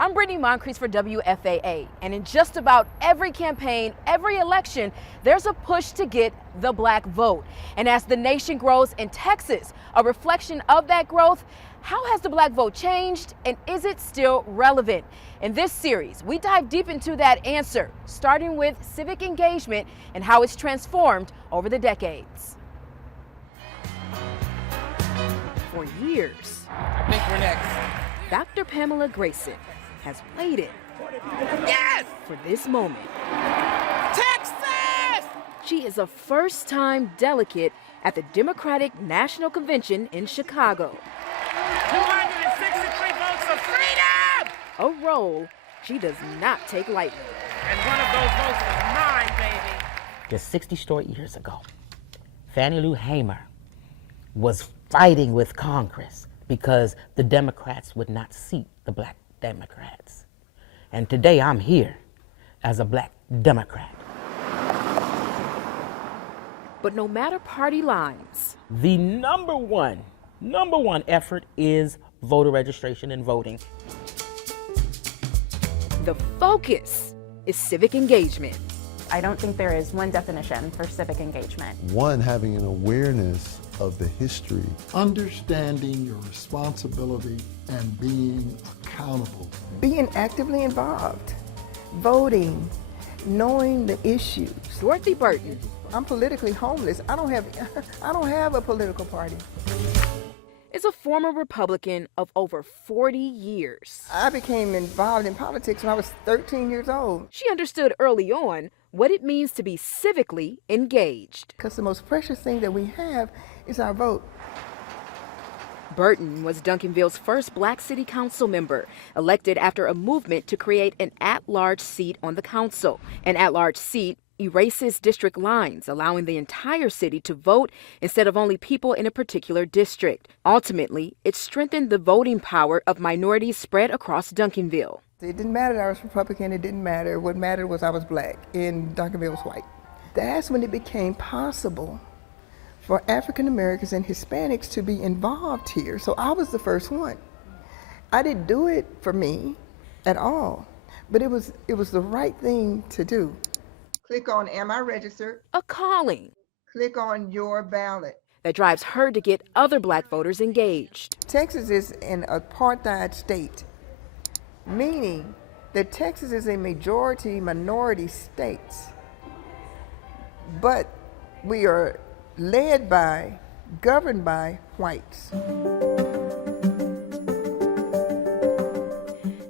I'm Brittany Moncrief for WFAA, and in just about every campaign, every election, there's a push to get the black vote. And as the nation grows in Texas, a reflection of that growth, how has the black vote changed, and is it still relevant? In this series, we dive deep into that answer, starting with civic engagement and how it's transformed over the decades. For years, I think we're next. Dr. Pamela Grayson has waited for this moment. Texas! She is a first-time delegate at the Democratic National Convention in Chicago. 263 votes for freedom! A role she does not take lightly. And one of those votes is mine, baby. Just 60 short years ago, Fannie Lou Hamer was fighting with Congress because the Democrats would not seat the black Democrats. And today I'm here as a black Democrat. But no matter party lines, The number one effort is voter registration and voting. the focus is civic engagement. I don't think there is one definition for civic engagement. One, having an awareness of the history. Understanding your responsibility and being accountable. Being actively involved, voting, knowing the issues. Dorothy Burton I'm politically homeless. I don't have a political party. is a former Republican of over 40 years. I became involved in politics when I was 13 years old. She understood early on what it means to be civically engaged. Because the most precious thing that we have is our vote. Burton was Duncanville's first black city council member, elected after a movement to create an at-large seat on the council. An at-large seat erases district lines, allowing the entire city to vote instead of only people in a particular district. Ultimately, it strengthened the voting power of minorities spread across Duncanville. It didn't matter that I was Republican. It didn't matter. What mattered was I was black and Duncanville was white. That's when it became possible for African Americans and Hispanics to be involved here. So I was the first one. I didn't do it for me at all, but it was the right thing to do. Click on Am I Registered? A calling Click on Your Ballot. that drives her to get other black voters engaged. Texas is an apartheid state, meaning that Texas is a majority minority state, but we are governed by whites.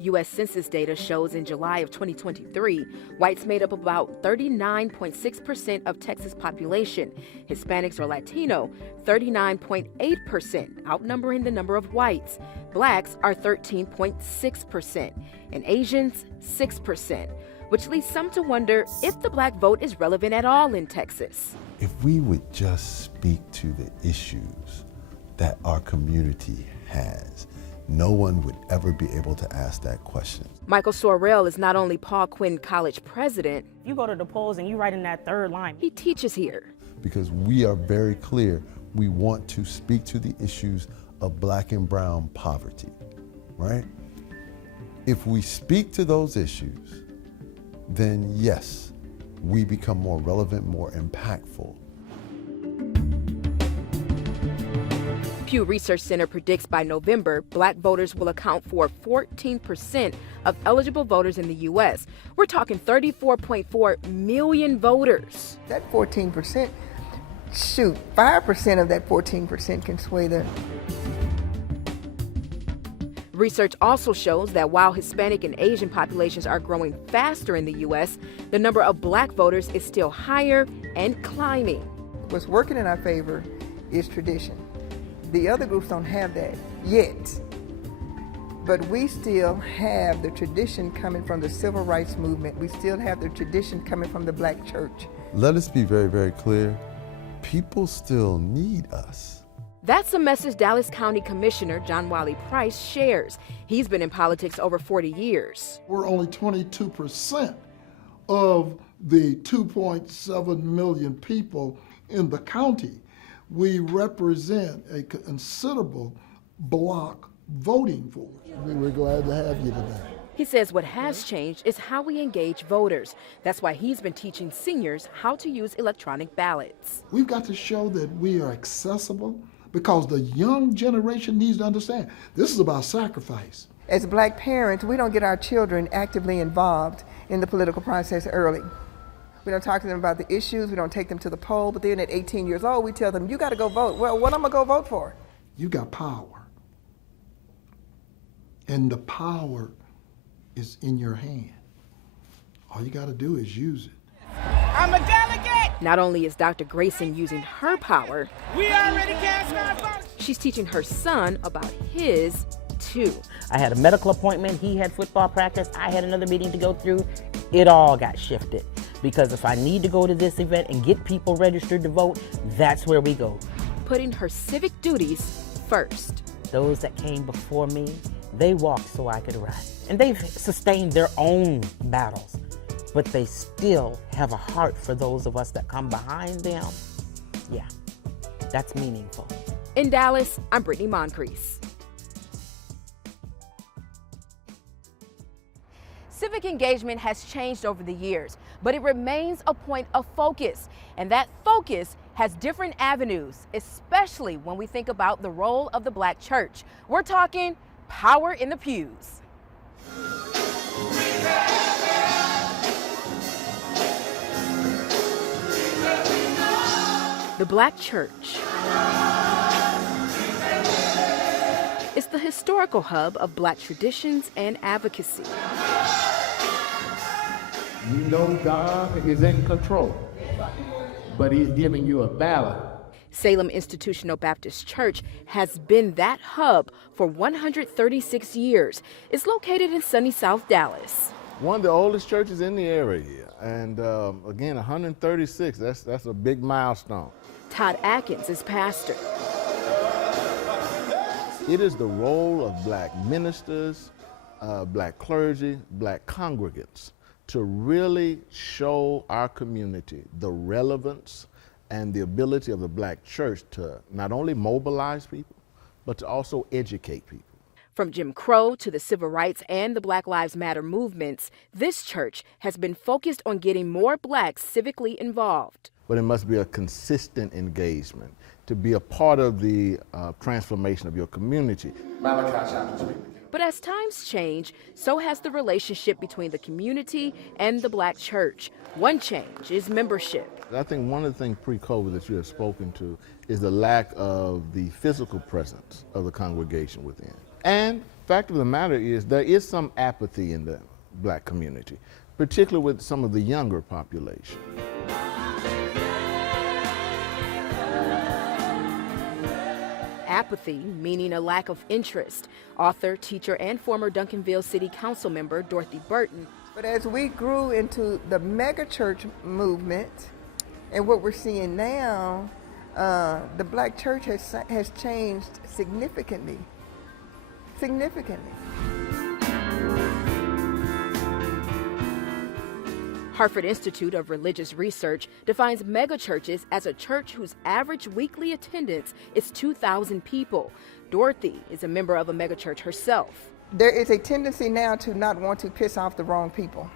U.S. Census data shows in July of 2023, whites made up about 39.6% of Texas population. Hispanics or Latino, 39.8%, outnumbering the number of whites. Blacks are 13.6%, and Asians, 6%, which leads some to wonder if the black vote is relevant at all in Texas. If we would just speak to the issues that our community has, no one would ever be able to ask that question. Michael Sorrell is not only Paul Quinn College president, You go to the polls and you write in that third line. he teaches here. Because we are very clear, we want to speak to the issues of black and brown poverty, right? If we speak to those issues, then yes, we become more relevant, more impactful. Pew Research Center predicts by November, black voters will account for 14% of eligible voters in the U.S. We're talking 34.4 million voters. That 14%, 5% of that 14% can sway the. Research also shows that while Hispanic and Asian populations are growing faster in the U.S., the number of black voters is still higher and climbing. What's working in our favor is tradition. The other groups don't have that yet. But we still have the tradition coming from the civil rights movement. We still have the tradition coming from the black church. Let us be very, very clear. People still need us. That's a message Dallas County Commissioner John Wiley Price shares. He's been in politics over 40 years. We're only 22% of the 2.7 million people in the county. We represent a considerable block voting force. We're glad to have you today. He says what has changed is how we engage voters. That's why he's been teaching seniors how to use electronic ballots. We've got to show that we are accessible because the young generation needs to understand this is about sacrifice. As black parents, we don't get our children actively involved in the political process early. We don't talk to them about the issues, we don't take them to the poll, but then at 18 years old, we tell them, you gotta go vote. Well, what am I gonna vote for? You got power. And the power is in your hand. All you gotta do is use it. I'm a delegate. Not only is Dr. Grayson using her power, We already cast our votes. she's teaching her son about his too. I had a medical appointment, he had football practice, I had another meeting to go through. It all got shifted. Because if I need to go to this event and get people registered to vote, that's where we go. Putting her civic duties first. Those that came before me, they walked so I could run. And they've sustained their own battles, but they still have a heart for those of us that come behind them. Yeah, that's meaningful. In Dallas, I'm Brittany Moncrief. Civic engagement has changed over the years, but it remains a point of focus. And that focus has different avenues, especially when we think about the role of the Black church. We're talking power in the pews. The Black church is the historical hub of Black traditions and advocacy. You know God is in control, but He's giving you a ballot. Salem Institutional Baptist Church has been that hub for 136 years. It's located in sunny South Dallas. One of the oldest churches in the area, and again, 136, that's a big milestone. Todd Atkins is pastor. It is the role of Black ministers, Black clergy, Black congregants to really show our community the relevance and the ability of the Black church to not only mobilize people, but to also educate people. From Jim Crow to the civil rights and the Black Lives Matter movements, this church has been focused on getting more Blacks civically involved. But it must be a consistent engagement to be a part of the transformation of your community. Malachi chapter 3. But as times change, so has the relationship between the community and the Black church. One change is membership. I think one of the things pre-COVID that you have spoken to is the lack of the physical presence of the congregation within. And fact of the matter is there is some apathy in the Black community, particularly with some of the younger population. Apathy, meaning a lack of interest. Author, teacher, and former Duncanville City Council member Dorothy Burton. But as we grew into the mega church movement and what we're seeing now, the Black church has changed significantly. Hartford Institute of Religious Research defines megachurches as a church whose average weekly attendance is 2,000 people. Dorothy is a member of a megachurch herself. There is a tendency now to not want to piss off the wrong people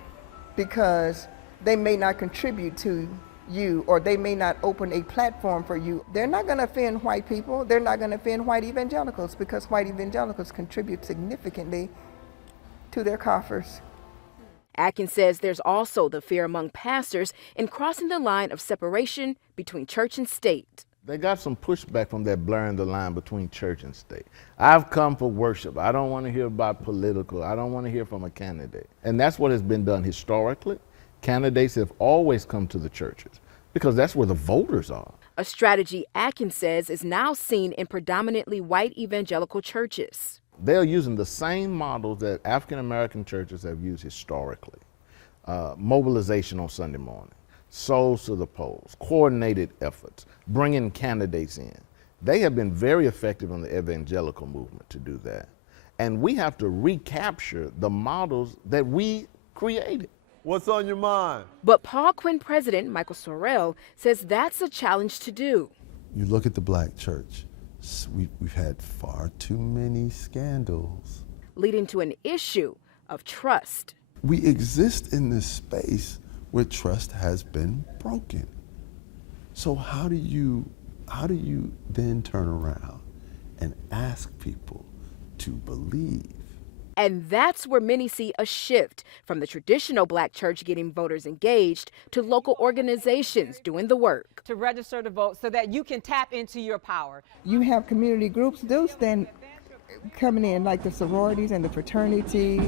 because they may not contribute to you or they may not open a platform for you. They're not going to offend white people. They're not going to offend white evangelicals because white evangelicals contribute significantly to their coffers. Atkins says there's also the fear among pastors in crossing the line of separation between church and state. They got some pushback from that blurring the line between church and state. I've come for worship. I don't want to hear about political. I don't want to hear from a candidate. And that's what has been done historically. Candidates have always come to the churches because that's where the voters are. A strategy Atkins says is now seen in predominantly white evangelical churches. They're using the same models that African American churches have used historically. Mobilization on Sunday morning, souls to the polls, coordinated efforts, bringing candidates in. They have been very effective in the evangelical movement to do that. And we have to recapture the models that we created. What's on your mind? But Paul Quinn president Michael Sorrell says that's a challenge to do. You look at the Black church, we've had far too many scandals. Leading to an issue of trust. We exist in this space where trust has been broken. So how do you then turn around and ask people to believe? And that's where many see a shift from the traditional black church getting voters engaged to local organizations doing the work. To register to vote so that you can tap into your power. You have community groups, those then coming in, like the sororities and the fraternities,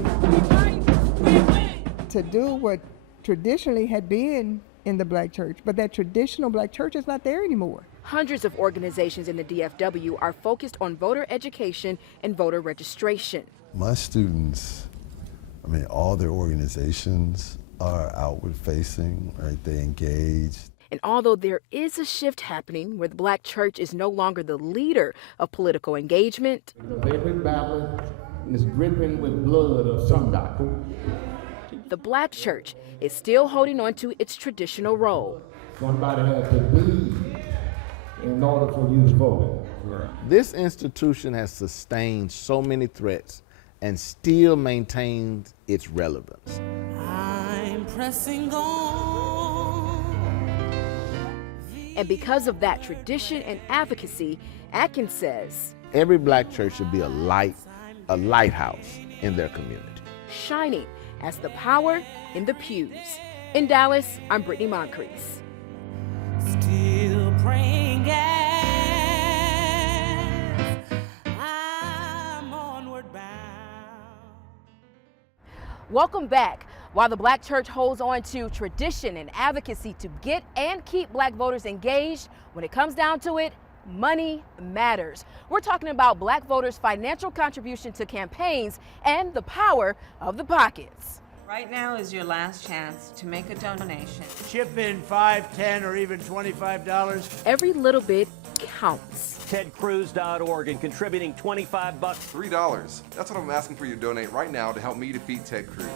to do what traditionally had been in the black church, but that traditional black church is not there anymore. Hundreds of organizations in the DFW are focused on voter education and voter registration. My students, all their organizations are outward facing, right? They engage. And although there is a shift happening where the black church is no longer the leader of political engagement, Every ballot is dripping with blood of somebody. the black church is still holding on to its traditional role. Somebody has to bleed in order for you to vote. This institution has sustained so many threats and still maintains its relevance. I'm pressing on. And because of that tradition and advocacy, Atkins says, Every black church should be a lighthouse in their community. shining as the power in the pews. In Dallas, I'm Brittany Moncrief. Still praying as I'm onward bound. Welcome back. While the black church holds on to tradition and advocacy to get and keep black voters engaged, when it comes down to it, money matters. We're talking about black voters' financial contribution to campaigns and the power of the pockets. Right now is your last chance to make a donation. Chip in $5, $10, or even $25. Every little bit counts. TedCruz.org and contributing $25. $3. That's what I'm asking for you to donate right now to help me defeat Ted Cruz.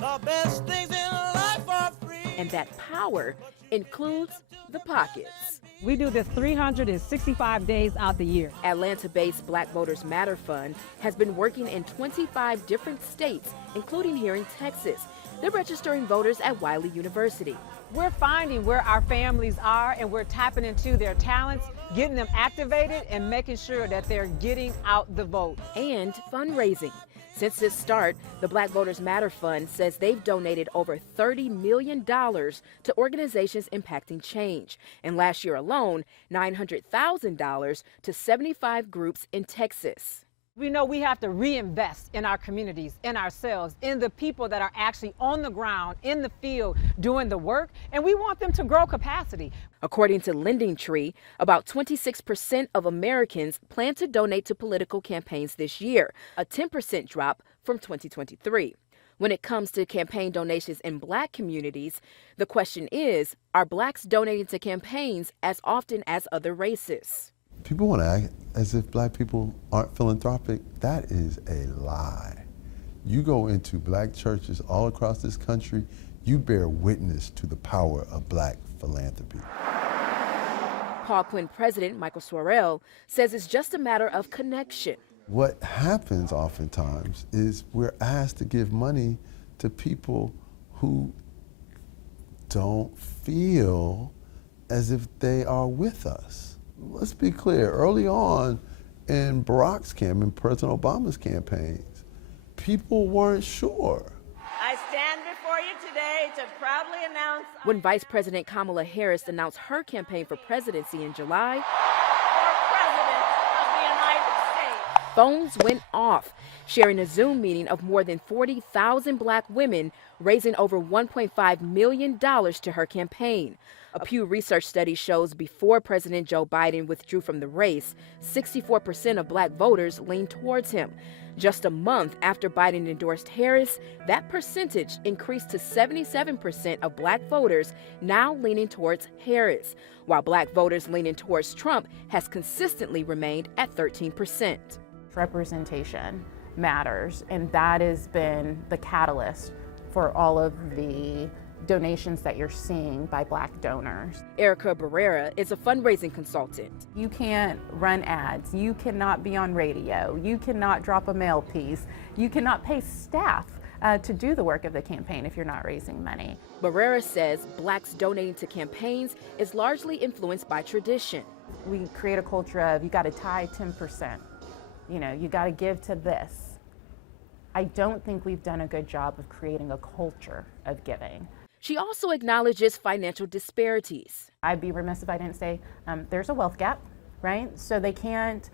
The best things in life are free. And that power includes the pockets. We do this 365 days out the year. Atlanta-based Black Voters Matter Fund has been working in 25 different states, including here in Texas. They're registering voters at Wiley University. We're finding where our families are and we're tapping into their talents, getting them activated and making sure that they're getting out the vote. And fundraising. Since its start, the Black Voters Matter Fund says they've donated over $30 million to organizations impacting change. And last year alone, $900,000 to 75 groups in Texas. We know we have to reinvest in our communities, in ourselves, in the people that are actually on the ground, in the field, doing the work, and we want them to grow capacity. According to Lending Tree, about 26% of Americans plan to donate to political campaigns this year, a 10% drop from 2023. When it comes to campaign donations in black communities, the question is, are blacks donating to campaigns as often as other races? People want to act as if black people aren't philanthropic. That is a lie. You go into black churches all across this country, you bear witness to the power of black philanthropy. Paul Quinn President Michael Swarell says it's just a matter of connection. What happens oftentimes is we're asked to give money to people who don't feel as if they are with us. Let's be clear, early on in Barack's campaign, in President Obama's campaigns, people weren't sure. I stand before you today to proudly announce When Vice President Kamala Harris announced her campaign for presidency in July, for President of the United States. phones went off, sharing a Zoom meeting of more than 40,000 black women, raising over $1.5 million to her campaign. A Pew Research study shows before President Joe Biden withdrew from the race, 64% of black voters leaned towards him. Just a month after Biden endorsed Harris, that percentage increased to 77% of black voters now leaning towards Harris, while black voters leaning towards Trump has consistently remained at 13%. Representation matters, and that has been the catalyst for all of the donations that you're seeing by Black donors. Erica Barrera is a fundraising consultant. You can't run ads, you cannot be on radio, you cannot drop a mail piece, you cannot pay staff to do the work of the campaign if you're not raising money. Barrera says Blacks donating to campaigns is largely influenced by tradition. We create a culture of you got to tie 10%, you got to give to this. I don't think we've done a good job of creating a culture of giving. She also acknowledges financial disparities. I'd be remiss if I didn't say there's a wealth gap, right? So they can't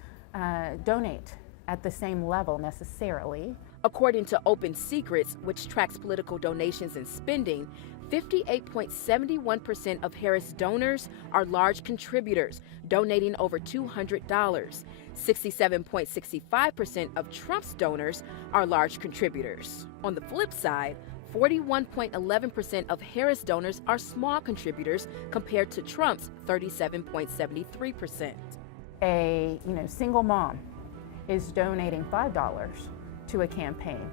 donate at the same level necessarily. According to Open Secrets, which tracks political donations and spending, 58.71% of Harris donors are large contributors, donating over $200. 67.65% of Trump's donors are large contributors. On the flip side, 41.11% of Harris donors are small contributors compared to Trump's 37.73%. A single mom is donating $5 to a campaign.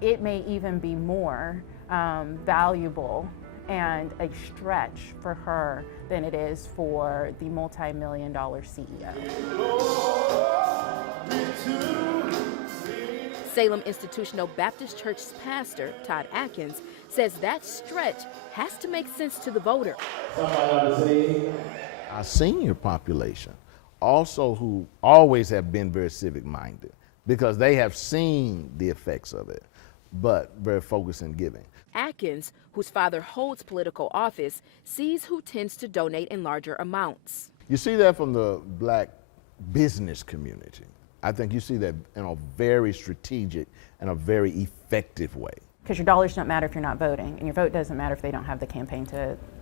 It may even be more valuable and a stretch for her than it is for the multi-million-dollar CEO. Salem Institutional Baptist Church's pastor, Todd Atkins, says that stretch has to make sense to the voter. Our senior population also who always have been very civic minded because they have seen the effects of it, but very focused in giving. Atkins, whose father holds political office, sees who tends to donate in larger amounts. You see that from the Black business community. I think you see that in a very strategic and a very effective way. Because your dollars don't matter if you're not voting, and your vote doesn't matter if they don't have the campaign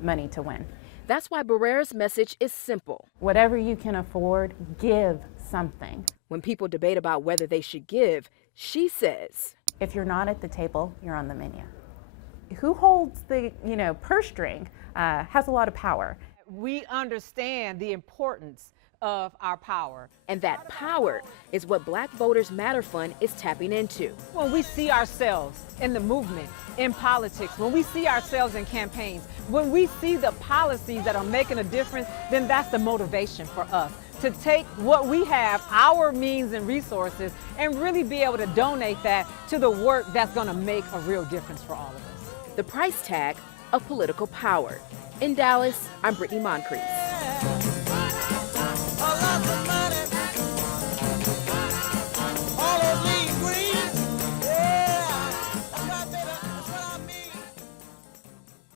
money to win. That's why Barrera's message is simple. Whatever you can afford, give something. When people debate about whether they should give, she says, if you're not at the table, you're on the menu. Who holds the purse string has a lot of power. We understand the importance of our power. And that power is what Black Voters Matter Fund is tapping into. When we see ourselves in the movement, in politics, when we see ourselves in campaigns, when we see the policies that are making a difference, then that's the motivation for us to take what we have, our means and resources, and really be able to donate that to the work that's going to make a real difference for all of us. The price tag of political power. In Dallas, I'm Brittany Moncrief.